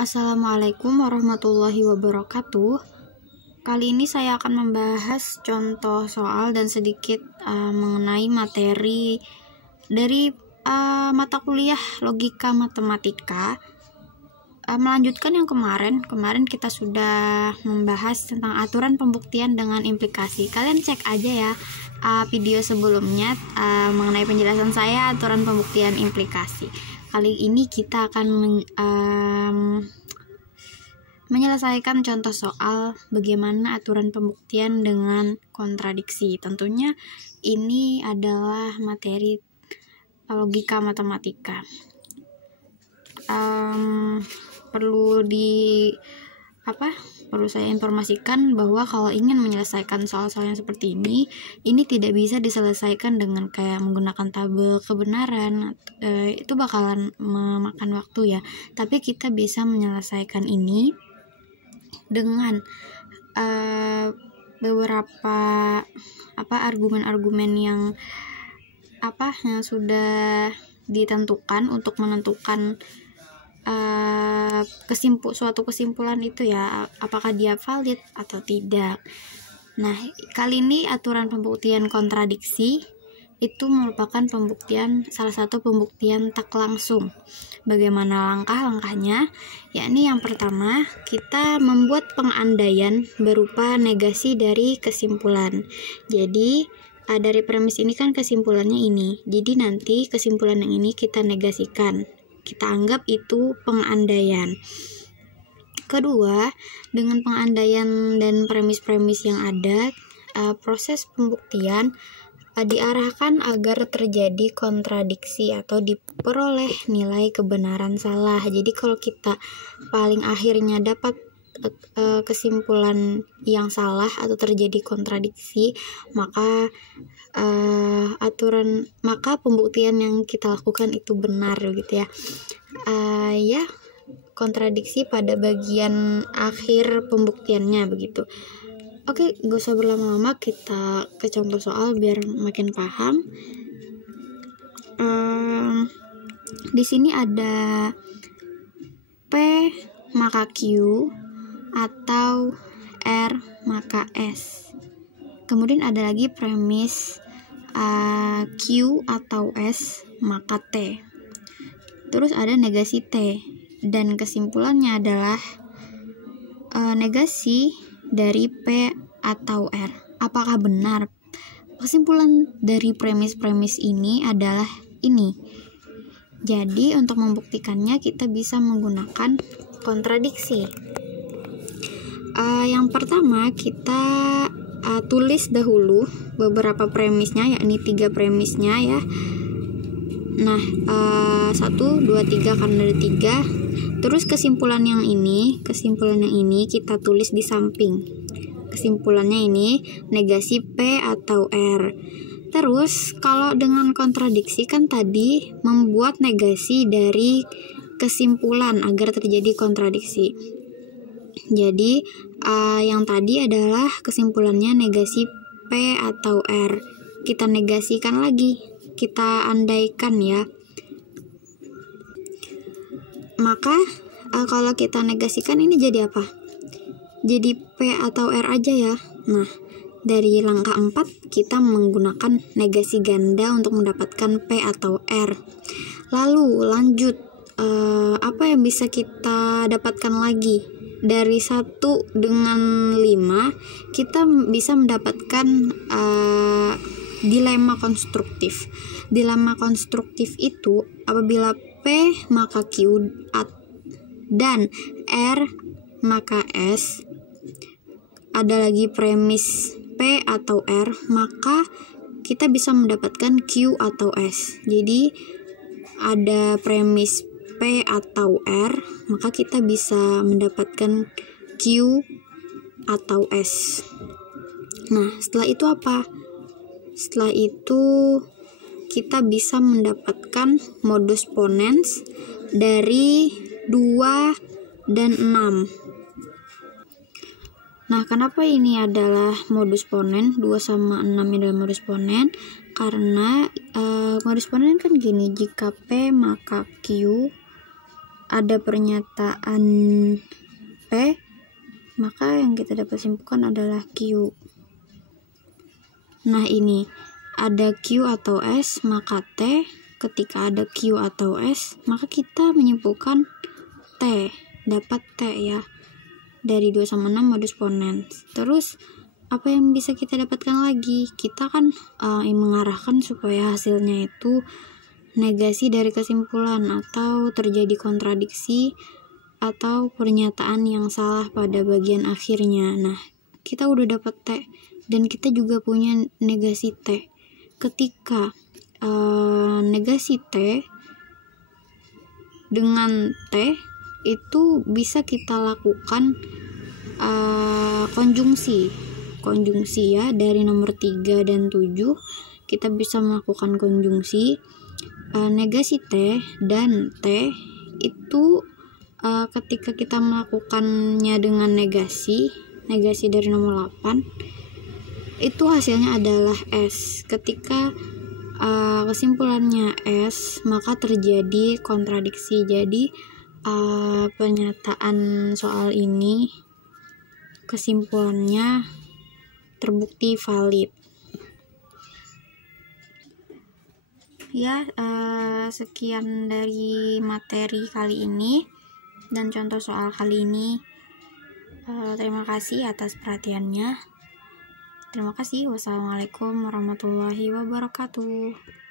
Assalamualaikum warahmatullahi wabarakatuh. Kali ini saya akan membahas contoh soal dan sedikit mengenai materi dari mata kuliah logika matematika. Melanjutkan yang kemarin kita sudah membahas tentang aturan pembuktian dengan implikasi. Kalian cek aja ya video sebelumnya mengenai penjelasan saya aturan pembuktian implikasi. Kali ini kita akan menyelesaikan contoh soal bagaimana aturan pembuktian dengan kontradiksi. Tentunya ini adalah materi logika matematika. Perlu saya informasikan bahwa kalau ingin menyelesaikan soal-soal yang seperti ini tidak bisa diselesaikan dengan kayak menggunakan tabel kebenaran. Itu bakalan memakan waktu ya. Tapi kita bisa menyelesaikan ini dengan beberapa argumen-argumen yang sudah ditentukan untuk menentukan suatu kesimpulan itu ya, apakah dia valid atau tidak. Nah, kali ini aturan pembuktian kontradiksi itu merupakan salah satu pembuktian tak langsung. Bagaimana langkah-langkahnya? Yakni yang pertama, kita membuat pengandaian berupa negasi dari kesimpulan. Jadi, dari premis ini kan kesimpulannya ini. Jadi nanti kesimpulan yang ini kita negasikan. Kita anggap itu pengandaian. Kedua, dengan pengandaian dan premis-premis yang ada, proses pembuktian diarahkan agar terjadi kontradiksi atau diperoleh nilai kebenaran salah. Jadi kalau kita paling akhirnya dapat kesimpulan yang salah atau terjadi kontradiksi, maka pembuktian yang kita lakukan itu benar gitu ya. Kontradiksi pada bagian akhir pembuktiannya begitu. Oke, gak usah berlama-lama, kita ke contoh soal biar makin paham. Di sini ada P maka Q atau R maka S. Kemudian ada lagi premis Q atau S maka T. Terus ada negasi T, dan kesimpulannya adalah negasi dari P atau R. Apakah benar? Kesimpulan dari premis-premis ini adalah ini. Jadi untuk membuktikannya kita bisa menggunakan kontradiksi. Yang pertama kita tulis dahulu beberapa premisnya, yakni 3 premisnya ya. Nah, 1, 2, 3 karena ada 3. Terus kesimpulan yang ini kita tulis di samping. Kesimpulannya ini negasi P atau R. Terus kalau dengan kontradiksi kan tadi membuat negasi dari kesimpulan agar terjadi kontradiksi. Jadi yang tadi adalah kesimpulannya negasi P atau R. Kita negasikan lagi, kita andaikan ya. Maka kalau kita negasikan ini jadi apa? Jadi P atau R aja ya. Nah, dari langkah 4 kita menggunakan negasi ganda untuk mendapatkan P atau R. Lalu lanjut, apa yang bisa kita dapatkan lagi? Dari 1 dengan 5 kita bisa mendapatkan dilema konstruktif. Dilema konstruktif itu apabila P maka Q dan R maka S, ada lagi premis P atau R, maka kita bisa mendapatkan Q atau S. Jadi ada premis P atau R, maka kita bisa mendapatkan Q atau S. Nah, setelah itu apa? Setelah itu kita bisa mendapatkan modus ponens dari 2 dan 6. Nah, kenapa ini adalah modus ponen? 2 sama 6 adalah modus ponen. Karena modus ponen kan gini, jika P maka Q ada pernyataan P, maka yang kita dapat simpulkan adalah Q. Nah, ini ada Q atau S, maka T. Ketika ada Q atau S, maka kita menyimpulkan T, dapat T ya, dari 2 sama 6 modus ponens. Terus apa yang bisa kita dapatkan lagi? Kita kan mengarahkan supaya hasilnya itu negasi dari kesimpulan atau terjadi kontradiksi atau pernyataan yang salah pada bagian akhirnya. Nah, kita udah dapat T dan kita juga punya negasi T. Ketika negasi T dengan T itu bisa kita lakukan konjungsi ya, dari nomor 3 dan 7 kita bisa melakukan konjungsi negasi T dan T itu ketika kita melakukannya dengan negasi dari nomor 8 itu hasilnya adalah S. Ketika kesimpulannya S, maka terjadi kontradiksi. Jadi pernyataan soal ini kesimpulannya terbukti valid. Ya, sekian dari materi kali ini dan contoh soal kali ini. Terima kasih atas perhatiannya. Terima kasih. Wassalamualaikum warahmatullahi wabarakatuh.